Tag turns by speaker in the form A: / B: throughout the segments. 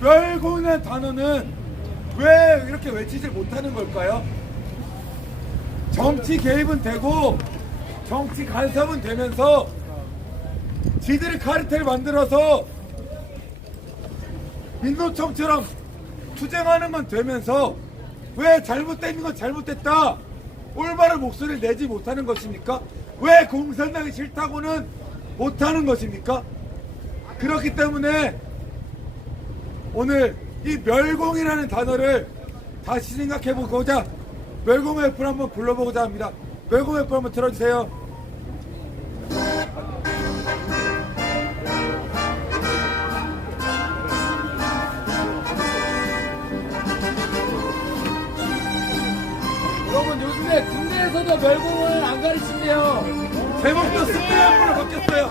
A: 멸공이라는 단어는 왜 이렇게 외치질 못하는 걸까요? 정치 개입은 되고 정치 간섭은 되면서 지들이 카르텔 만들어서 민노총처럼 투쟁하는 건 되면서 왜 잘못된 건 잘못됐다 올바른 목소리를 내지 못하는 것입니까? 왜 공산당이 싫다고는 못하는 것입니까? 그렇기 때문에 오늘 이 멸공이라는 단어를 다시 생각해 보고자 멸공 앱을 한번 불러보고자 합니다. 멸공 앱을 한번 들어주세요.
B: 여러분 요즘에 군대에서도 멸공을 안 가르친대요.
A: 제목도 스페인어로 바뀌었어요.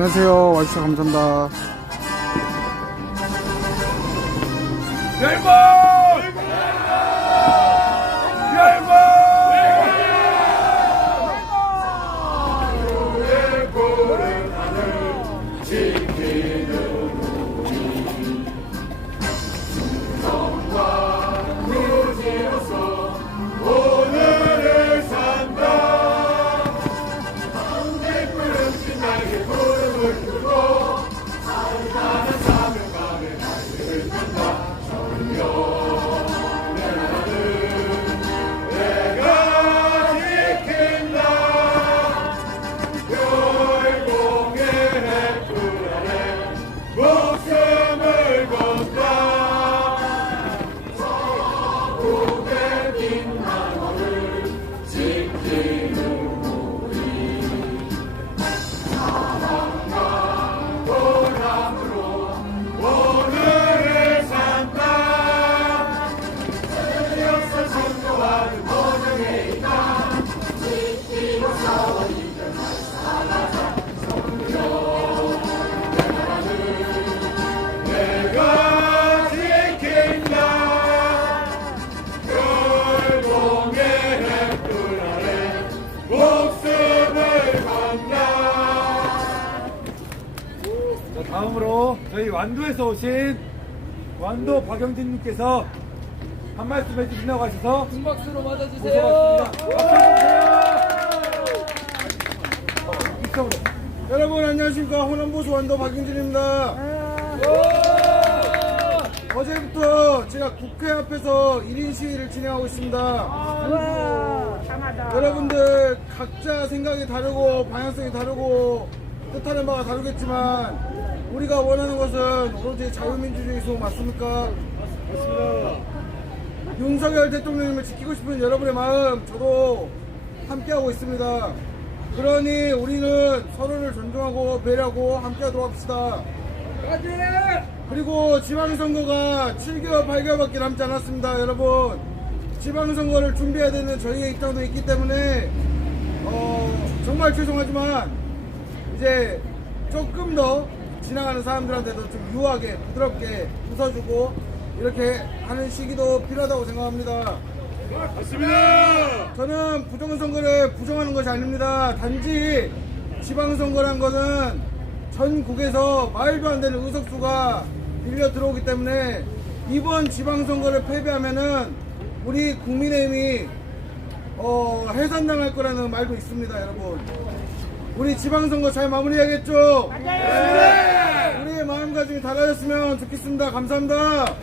C: 안녕하세요. 와주셔서 감사합니다.
A: 멸공! 자, 다음으로 저희 완도에서 오신 완도 박영진님께서 한 말씀 해주신다고 하셔서
B: 큰 박수로 맞아주세요.
A: 이쪽으로.
C: 여러분 안녕하십니까. 호남보수 완도 박영진입니다. 어제부터 제가 국회 앞에서 1인 시위를 진행하고 있습니다. 여러분들 각자 생각이 다르고 방향성이 다르고 뜻하는 바가 다르겠지만 우리가 원하는 것은 오로지 자유민주주의 수호 맞습니까? 맞습니다. 윤석열 대통령님을 지키고 싶은 여러분의 마음 저도 함께하고 있습니다. 그러니 우리는 서로를 존중하고 배려하고 함께하도록 합시다. 그리고 지방선거가 7개월, 8개월밖에 남지 않았습니다, 여러분. 지방선거를 준비해야 되는 저희의 입장도 있기 때문에, 어, 정말 죄송하지만, 이제 조금 더 지나가는 사람들한테도 좀 유하게, 부드럽게 웃어주고, 이렇게 하는 시기도 필요하다고 생각합니다. 맞습니다. 저는 부정선거를 부정하는 것이 아닙니다. 단지 지방선거란 것은 전국에서 말도 안 되는 의석수가 밀려 들어오기 때문에 이번 지방선거를 패배하면은 우리 국민의힘이 어, 해산당할 거라는 말도 있습니다, 여러분. 우리 지방선거 잘 마무리하겠죠? 네. 우리의 마음가짐이 달라졌으면 좋겠습니다. 감사합니다.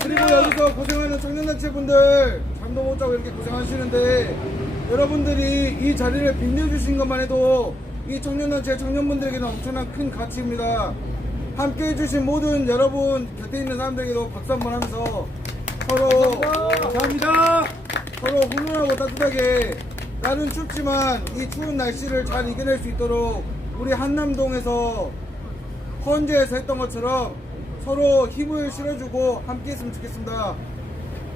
C: 그리고 여기서 고생하는 청년단체분들 잠도 못 자고 이렇게 고생하시는데 여러분들이 이 자리를 빛내주신 것만 해도 이 청년단체 청년분들에게는 엄청난 큰 가치입니다. 함께 해주신 모든 여러분 곁에 있는 사람들에게도 박수 한번 하면서 서로
A: 감사합니다.
C: 서로 훈훈하고 따뜻하게 날은 춥지만 이 추운 날씨를 잘 이겨낼 수 있도록 우리 한남동에서 헌재에서 했던 것처럼 서로 힘을 실어주고 함께 했으면 좋겠습니다.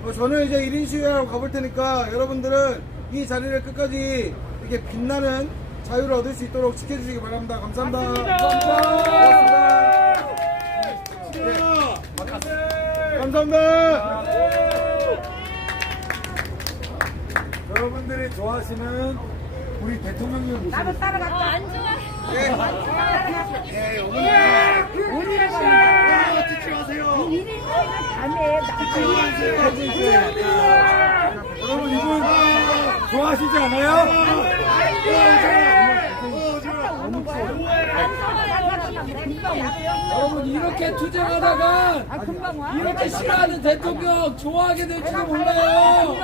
C: 어, 저는 이제 1인 시위하러 가볼 테니까 여러분들은 이 자리를 끝까지 이렇게 빛나는 자유를 얻을 수 있도록 지켜주시기 바랍니다. 감사합니다. 고맙습니다. 네. 감사합니다.
A: 여러분들이 좋아하시는 우리 대통령님 모습.
D: 나도 따라갔다. 안 좋아.
C: 예, 오늘
A: 여러분 이분 좋아하시지 않아요?
B: 여러분 이렇게 투쟁하다가 이렇게 싫어하는 대통령 좋아하게 될지도 몰라요.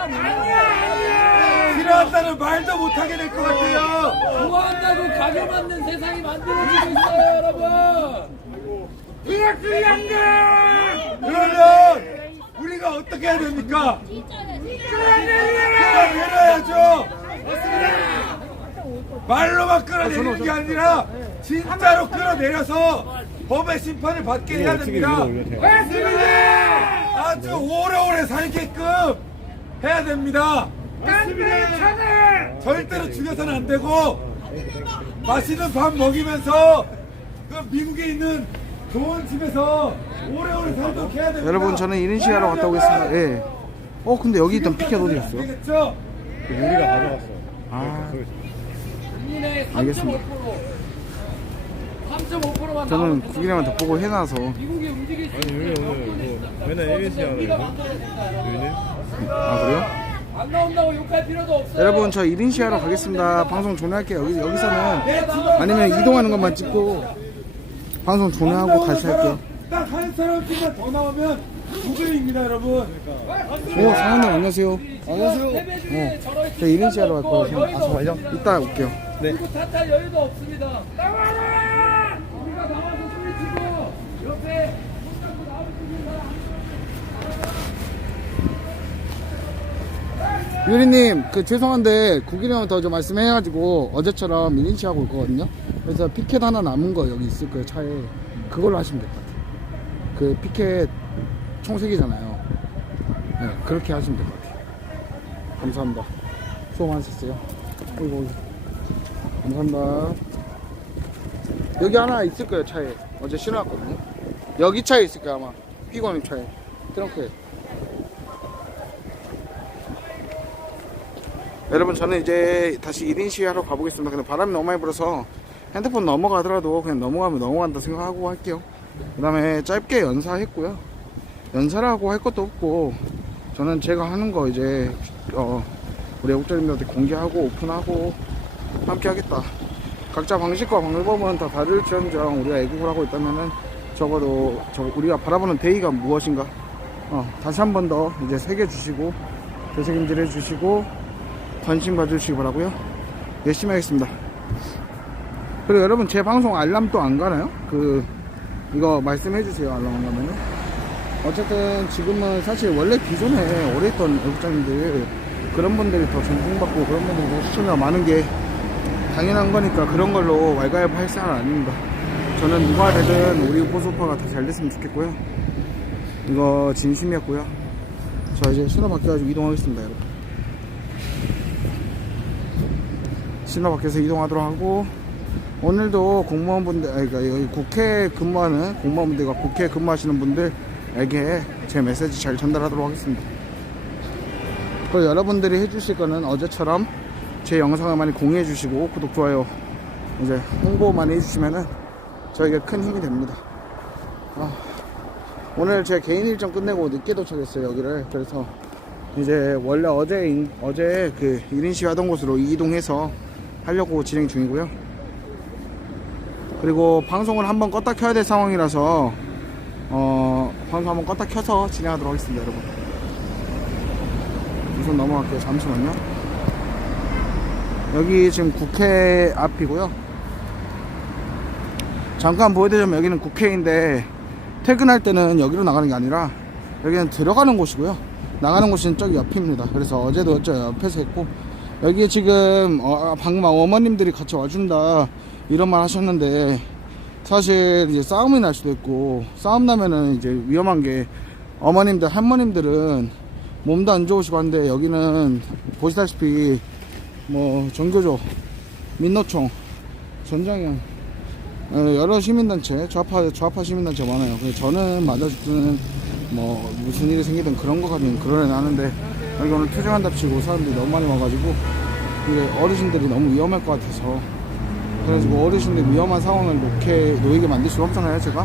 A: 싫어한다는 말도 못하게 될 것 같아요.
B: 좋아한다고 가게 맞는 세상이 만들어지고 있어요, 여러분.
A: 그러면 우리가 어떻게 해야 됩니까? 끌어내려야죠. 말로만 끌어내리는 게 아니라 진짜로 끌어내려서 법의 심판을 받게 해야 됩니다. 아주 오래오래 살게끔 해야 됩니다. 절대로 죽여서는 안 되고 맛있는 밥 먹이면서 그 미국에 있는 좋은 집에서 오래오래 살도록 해야 됩니다.
C: 여러분 저는 1인 시위하러 갔다 오겠습니다. 예. 어 근데 여기 있던 피켓 어디 갔어요?
A: 되겠죠?
E: 우리가 가져갔어.
C: 아
B: 국민의 3.5%
C: 알겠습니다.
B: 3.5%만
C: 저는 국민의만 덕보고 해놔서
B: 미국이 움직일 수
E: 아니
B: 있는
E: 우리 오늘 뭐 맨날 ABC 거.
B: 만들어냈다.
E: 우리는
C: 아 그래요?
B: 안 나온다고 욕할 필요도 없어요.
C: 여러분 저 1인 시위하러 가겠습니다. 방송 종료할게요. 여기 여기서는 아니면 이동하는 것만 찍고 방송 종료하고 다시 할게요.
A: 딱한 사람씩만 더 나오면 누구입니다, 여러분.
C: 오 상원님 안녕하세요.
B: 안녕하세요. 중에 저러
C: 저 1인 시위하러 갈
B: 여유도
C: 아 정말요?
B: 없습니다.
C: 이따 올게요.
B: 그리고 탓할 여유도 없습니다. 나와라!
C: 유리님 그 죄송한데 국민의힘 더좀 말씀해가지고 어제처럼 1인 시위하고 올 거거든요. 그래서 피켓 하나 남은 거 여기 있을 거예요 차에. 그걸로 하시면 될 것 같아요. 그 피켓 총색이잖아요. 네 그렇게 하시면 될 것 같아요. 감사합니다. 수고 많으셨어요. 어이구, 어이구. 감사합니다. 여기 하나 있을 거예요 차에. 어제 신어왔거든요. 여기 차에 있을 거예요 아마. 피고님 차에. 트렁크에. 여러분 저는 이제 다시 1인 시위하러 가보겠습니다. 근데 바람이 너무 많이 불어서 핸드폰 넘어가더라도 그냥 넘어가면 넘어간다 생각하고 할게요. 그 다음에 짧게 연사했고요. 연사라고 할 것도 없고 저는 제가 하는 거 이제 어, 우리 애국자님들한테 공개하고 오픈하고 함께 하겠다. 각자 방식과 방법은 다 다를지언정. 우리가 애국을 하고 있다면은 적어도 저 우리가 바라보는 대의가 무엇인가? 어, 다시 한 번 더 이제 새겨 주시고 되새김질 해 주시고 관심 가져주시기 바라고요. 열심히 하겠습니다. 그리고 여러분 제 방송 알람 또 안 가나요? 그 이거 말씀해 주세요 알람 안 가면은. 어쨌든 지금은 사실 원래 기존에 오래 있던 애국자님들 그런 분들이 더 존중받고 그런 분들이 더 시청자가 많은 게 당연한 거니까 그런 걸로 왈가왈부 할 사람 아닙니다. 저는 누가 되든 우리 호소파가 더잘 됐으면 좋겠고요. 이거 진심이었고요. 저 이제 신호 바뀌어가지고 이동하겠습니다 여러분. 신호 밖에서 이동하도록 하고 오늘도 공무원분들 아니 그러니까 국회 근무하는 공무원분들과 국회 근무하시는 분들에게 제 메시지 잘 전달하도록 하겠습니다. 그리고 여러분들이 해주실 거는 어제처럼 제 영상을 많이 공유해 주시고 구독 좋아요 이제 홍보 많이 해주시면은 저에게 큰 힘이 됩니다. 아, 오늘 제 개인 일정 끝내고 늦게 도착했어요 여기를. 그래서 이제 원래 어제 인- 어제 그 1인 시위 하던 곳으로 이동해서 하려고 진행 중이고요. 그리고 방송을 한번 껐다 켜야 될 상황이라서 어 방송 한번 껐다 켜서 진행하도록 하겠습니다 여러분. 우선 넘어갈게요 잠시만요 여기 지금 국회 앞이고요. 잠깐 보여드리자면 여기는 국회인데 퇴근할 때는 여기로 나가는 게 아니라 여기는 들어가는 곳이고요. 나가는 곳은 저기 옆입니다. 그래서 어제도 저 옆에서 했고 여기에 지금 어, 방금 어머님들이 같이 와준다 이런 말 하셨는데 사실 이제 싸움이 날 수도 있고 싸움 나면은 이제 위험한 게 어머님들 할머님들은 몸도 안 좋으시고 한데 여기는 보시다시피 뭐 정교조 민노총 전장형 어, 여러 시민단체 좌파 좌파 시민단체 많아요. 저는 맞아주는 뭐 무슨 일이 생기든 그런 거 가면 애는 하는데 여기 오늘 투쟁한답시고 사람들이 너무 많이 와가지고 이게 어르신들이 너무 위험할 것 같아서. 그래가지고 어르신들 위험한 상황을 놓게 놓이게 만들 수가 없잖아요 제가.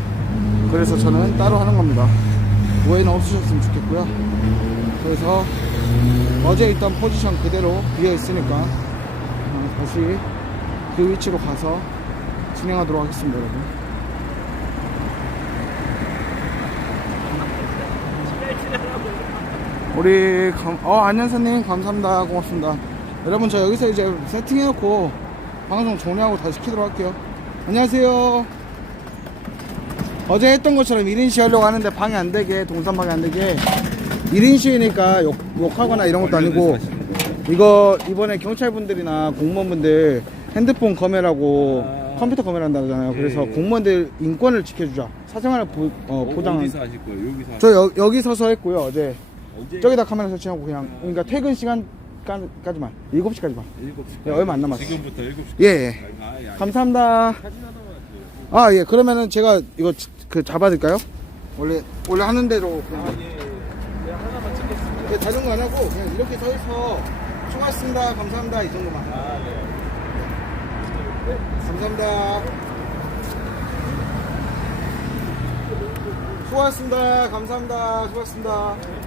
C: 그래서 저는 따로 하는 겁니다. 오해는 없으셨으면 좋겠고요 그래서 어제 있던 포지션 그대로 비어 있으니까 어, 다시 그 위치로 가서 진행하도록 하겠습니다 여러분. 우리 감- 어 안녕사님. 감사합니다. 고맙습니다. 여러분 저 여기서 이제 세팅해놓고 방송 종료하고 다시 키도록 할게요. 안녕하세요. 어제 했던 것처럼 1인 시 하려고 하는데 방해 안 되게 동선 방해 안 되게 1인 시니까 욕, 욕하거나 이런 것도 아니고 이거 이번에 경찰분들이나 공무원분들 핸드폰 검열하고 컴퓨터 검열한다잖아요 그래서 공무원들 인권을 지켜주자 사생활을 보, 어, 보장
E: 어디서 하실 거예요? 여기서
C: 저 여, 여기 서서 했고요 어제
E: 언제?
C: 저기다 카메라 설치하고 그냥 그러니까 퇴근 시간까지만 7시까지만
E: 7시.
C: 예, 얼마 안 남았어요.
E: 지금부터 7시.
C: 예, 예.
E: 아, 예.
C: 감사합니다 아예 그러면은 제가 이거 지- 그 잡아 드릴까요? 원래 원래 하는 대로 그냥
E: 예.
C: 예, 다른 거 안 하고 그냥 이렇게 서 있어 수고하셨습니다. 감사합니다. 이 정도만.
E: 아, 네.
C: 감사합니다. 수고하셨습니다. 감사합니다. 수고하셨습니다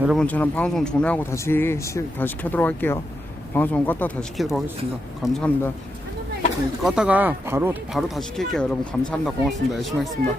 C: 여러분 저는 방송 종료하고 다시 시- 다시 켜도록 할게요. 방송 껐다 다시 켜도록 하겠습니다. 감사합니다. 껐다가 바로 바로 다시 켤게요. 여러분 감사합니다. 고맙습니다. 열심히 하겠습니다